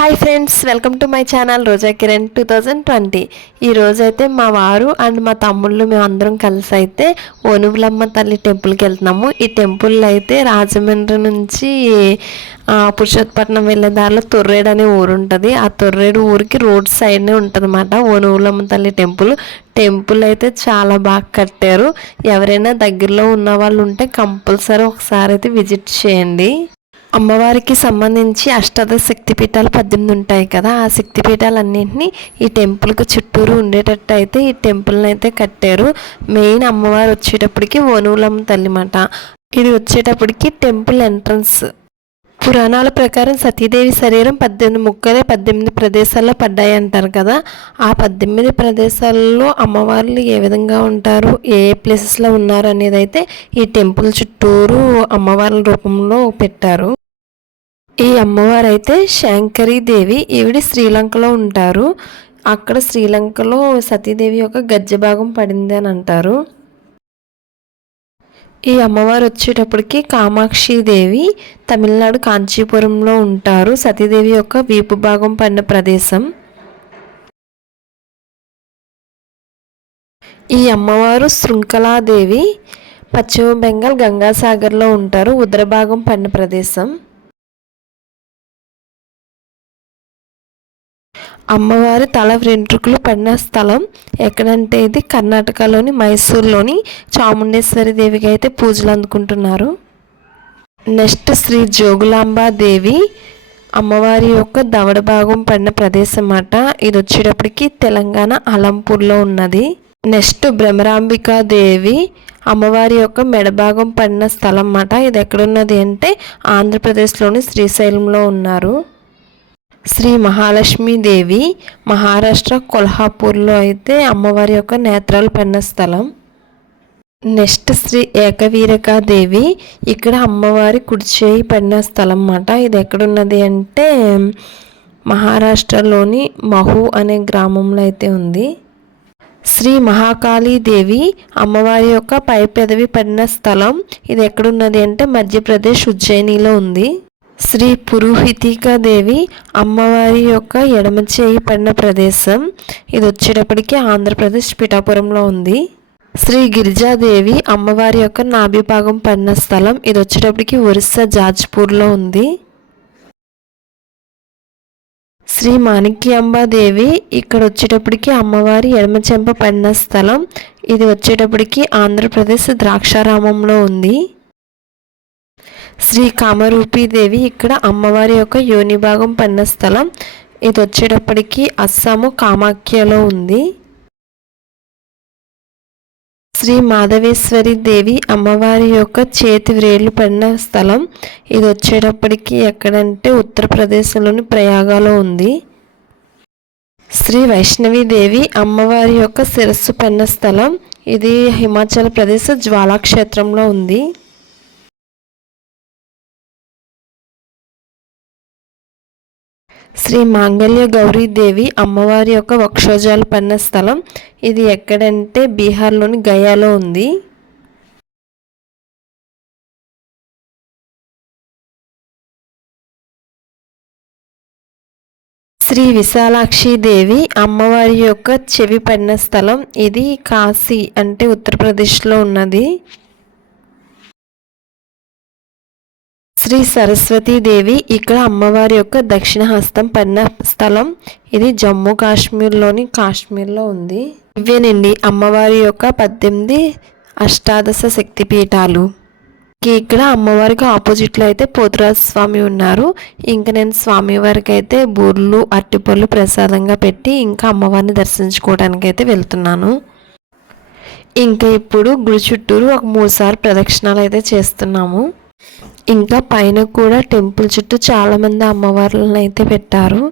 Hi friends, welcome to my channel Roja Kiran 2020. ఈరోజైతే మా వారు అండ్ మా తమ్ముళ్ళు మేమందరం కలిసి అయితే ఓనుగులమ్మ తల్లి టెంపుల్కి వెళ్తున్నాము. ఈ టెంపుల్ అయితే రాజమండ్రి నుంచి పురుషోత్పట్నం వెళ్ళే దారిలో తొర్రేడు అనే ఊరు ఉంటుంది. ఆ తొర్రేడు ఊరికి రోడ్ సైడ్నే ఉంటుంది అన్నమాట ఓనుగులమ్మ తల్లి టెంపుల్. టెంపుల్ అయితే చాలా బాగా కట్టారు. ఎవరైనా దగ్గరలో ఉన్న వాళ్ళు ఉంటే కంపల్సరీ ఒకసారి అయితే విజిట్ చేయండి. అమ్మవారికి సంబంధించి అష్టాదశ శక్తిపీఠాలు 18 ఉంటాయి కదా. ఆ శక్తిపీఠాలన్నింటినీ ఈ టెంపుల్కి చుట్టూరు ఉండేటట్టు అయితే ఈ టెంపుల్ని అయితే కట్టారు. మెయిన్ అమ్మవారు వచ్చేటప్పటికి ఓనుగులమ్మ తల్లి మాట. ఇది వచ్చేటప్పటికి టెంపుల్ ఎంట్రన్స్. పురాణాల ప్రకారం సతీదేవి శరీరం 18 ముక్కలే 18 ప్రదేశాల్లో పడ్డాయి అంటారు కదా. ఆ 18 ప్రదేశాల్లో అమ్మవార్లు ఏ విధంగా ఉంటారు, ఏ ప్లేసెస్లో ఉన్నారు అనేది అయితే ఈ టెంపుల్ చుట్టూరు అమ్మవార్ల రూపంలో పెట్టారు. ఈ అమ్మవారు అయితే శాంకరీదేవి. ఈవిడ శ్రీలంకలో ఉంటారు. అక్కడ శ్రీలంకలో సతీదేవి యొక్క గజ్జభాగం పడింది అని అంటారు. ఈ అమ్మవారు వచ్చేటప్పటికి కామాక్షిదేవి తమిళనాడు కాంచీపురంలో ఉంటారు. సతీదేవి యొక్క వీపు భాగం పడిన ప్రదేశం. ఈ అమ్మవారు శృంఖలాదేవి పశ్చిమ బెంగాల్ గంగాసాగర్లో ఉంటారు. ఉత్తర భాగం పడిన ప్రదేశం. అమ్మవారి తల వెంట్రుకలు పడిన స్థలం ఎక్కడంటే ఇది కర్ణాటకలోని మైసూర్లోని చాముండేశ్వరి దేవికి అయితే పూజలు అందుకుంటున్నారు. నెక్స్ట్ శ్రీ జోగులాంబాదేవి అమ్మవారి యొక్క దవడ భాగం పడిన ప్రదేశం అన్నమాట. ఇది వచ్చేటప్పటికి తెలంగాణ అలంపూర్లో ఉన్నది. నెక్స్ట్ భ్రమరాంబికాదేవి అమ్మవారి యొక్క మెడభాగం పడిన స్థలం అన్నమాట. ఇది ఎక్కడున్నది అంటే ఆంధ్రప్రదేశ్లోని శ్రీశైలంలో ఉన్నారు. శ్రీ మహాలక్ష్మీదేవి మహారాష్ట్ర కొల్హాపూర్లో అయితే అమ్మవారి యొక్క నేత్రాలు పడిన స్థలం. నెక్స్ట్ శ్రీ ఏకవీరకాదేవి ఇక్కడ అమ్మవారి కుడి చేయి పడిన స్థలం అన్నమాట. ఇది ఎక్కడున్నది అంటే మహారాష్ట్రలోని మహు అనే గ్రామంలో అయితే ఉంది. శ్రీ మహాకాళీదేవి అమ్మవారి యొక్క పై పెదవి పడిన స్థలం. ఇది ఎక్కడున్నది అంటే మధ్యప్రదేశ్ ఉజ్జయినిలో ఉంది. శ్రీ పురోహితికాదేవి అమ్మవారి యొక్క ఎడమ చేయి పడిన ప్రదేశం. ఇది వచ్చేటప్పటికి ఆంధ్రప్రదేశ్ పిఠాపురంలో ఉంది. శ్రీ గిరిజాదేవి అమ్మవారి యొక్క నాభి భాగం పడిన స్థలం. ఇది వచ్చేటప్పటికి ఒరిస్సా జాజ్పూర్లో ఉంది. శ్రీ మాణిక్యాంబాదేవి ఇక్కడ వచ్చేటప్పటికి అమ్మవారి ఎడమ చెంప పడిన స్థలం. ఇది వచ్చేటప్పటికి ఆంధ్రప్రదేశ్ ద్రాక్షారామంలో ఉంది. శ్రీ కామరూపీదేవి ఇక్కడ అమ్మవారి యొక్క యోని భాగం పడిన స్థలం. ఇది వచ్చేటప్పటికి అస్సాము కామాఖ్యలో ఉంది. శ్రీ మాధవేశ్వరి దేవి అమ్మవారి యొక్క చేతి వ్రేళ్ళు పడిన స్థలం. ఇది వచ్చేటప్పటికి ఎక్కడంటే ఉత్తరప్రదేశ్లోని ప్రయాగలో ఉంది. శ్రీ వైష్ణవీదేవి అమ్మవారి యొక్క శిరస్సు పడిన స్థలం. ఇది హిమాచల్ ప్రదేశ్ జ్వాలాక్షేత్రంలో ఉంది. శ్రీ మాంగళ్య గౌరీదేవి అమ్మవారి యొక్క వక్షోజాలు పడిన స్థలం. ఇది ఎక్కడంటే బీహార్లోని గయాలో ఉంది. శ్రీ విశాలాక్షిదేవి అమ్మవారి యొక్క చెవి పడిన స్థలం. ఇది కాశీ అంటే ఉత్తరప్రదేశ్లో ఉన్నది. శ్రీ సరస్వతీదేవి ఇక్కడ అమ్మవారి యొక్క దక్షిణ హస్తం పడిన స్థలం. ఇది జమ్మూ కాశ్మీర్లో ఉంది. ఇవేనండి అమ్మవారి యొక్క 18 అష్టాదశ శక్తిపీఠాలు. ఇక్కడ అమ్మవారికి ఆపోజిట్లో అయితే పోతురాజు స్వామి ఉన్నారు. ఇంకా నేను స్వామివారికి అయితే బూర్లు అరటిపళ్ళు ప్రసాదంగా పెట్టి ఇంకా అమ్మవారిని దర్శించుకోవడానికి అయితే వెళ్తున్నాను. ఇంకా ఇప్పుడు గుడి చుట్టూరు ఒక 3 సార్లు ప్రదక్షిణాలు అయితే చేస్తున్నాము. ఇంకా పైన కూడా టెంపుల్ చుట్టూ చాలామంది అమ్మవార్లను అయితే పెట్టారు.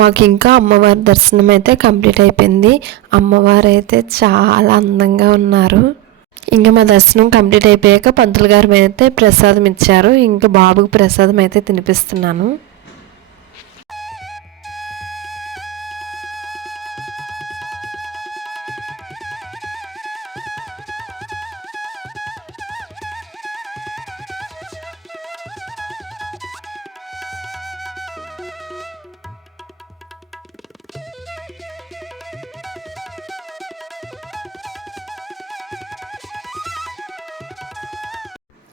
మాకు ఇంకా అమ్మవారి దర్శనం అయితే కంప్లీట్ అయిపోయింది. అమ్మవారు అయితే చాలా అందంగా ఉన్నారు. ఇంకా మా దర్శనం కంప్లీట్ అయిపోయాక పంతులు గారు అయితే ప్రసాదం ఇచ్చారు. ఇంకా బాబుకి ప్రసాదం అయితే తినిపిస్తున్నాను.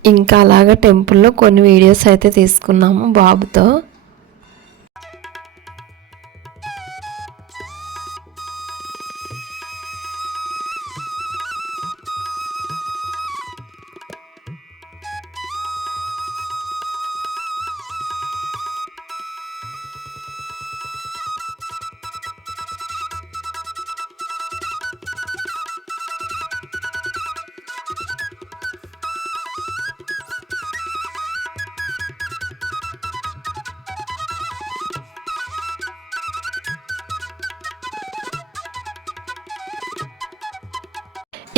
ఇంకా అలాగా టెంపుల్లో కొన్ని వీడియోస్ అయితే తీసుకున్నాము బాబుతో.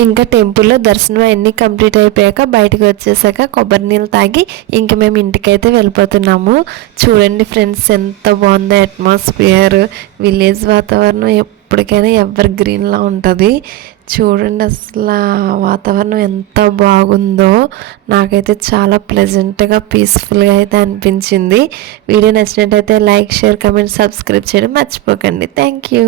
ఇంకా టెంపుల్లో దర్శనం అన్నీ కంప్లీట్ అయిపోయాక బయటకు వచ్చేసాక కొబ్బరి నీళ్ళు తాగి ఇంక మేము ఇంటికైతే వెళ్ళిపోతున్నాము. చూడండి ఫ్రెండ్స్, ఎంత బాగుందో అట్మాస్ఫియర్. విలేజ్ వాతావరణం ఎప్పటికైనా ఎవర్ గ్రీన్లా ఉంటుంది. చూడండి అసలు వాతావరణం ఎంత బాగుందో. నాకైతే చాలా ప్లెజెంట్గా పీస్ఫుల్గా అయితే అనిపించింది. వీడియో నచ్చినట్టయితే లైక్, షేర్, కామెంట్, సబ్స్క్రైబ్ చేయడం మర్చిపోకండి. Thank you.